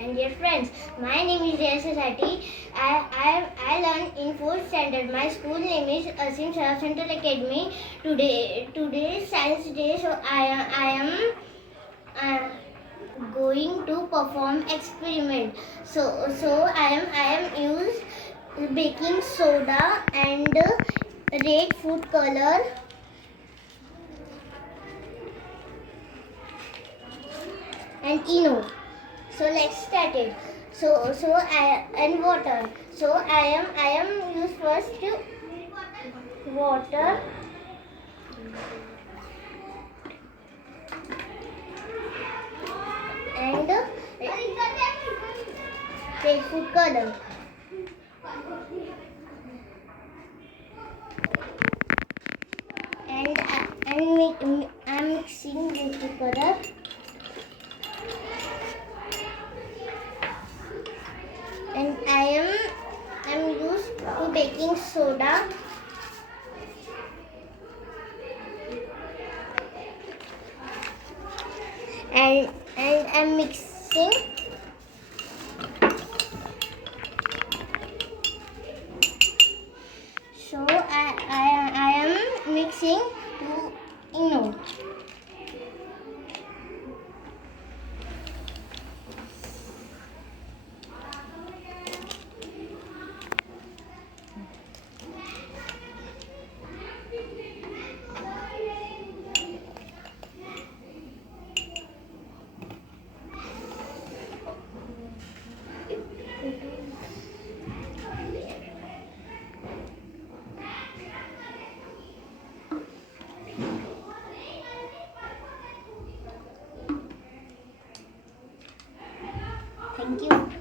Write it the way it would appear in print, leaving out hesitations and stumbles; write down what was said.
And dear friends, my name is Asati. I learn in 4th standard. My school name is Asim Central Academy. Today is Science Day, so I am going to perform experiment. So I am use baking soda and red food color and eno. So let's start it. So I and water. So I am use first water and red food color. And I'm mixing red food color. And I'm used to baking soda and I'm mixing so I am mixing to eno. Thank you.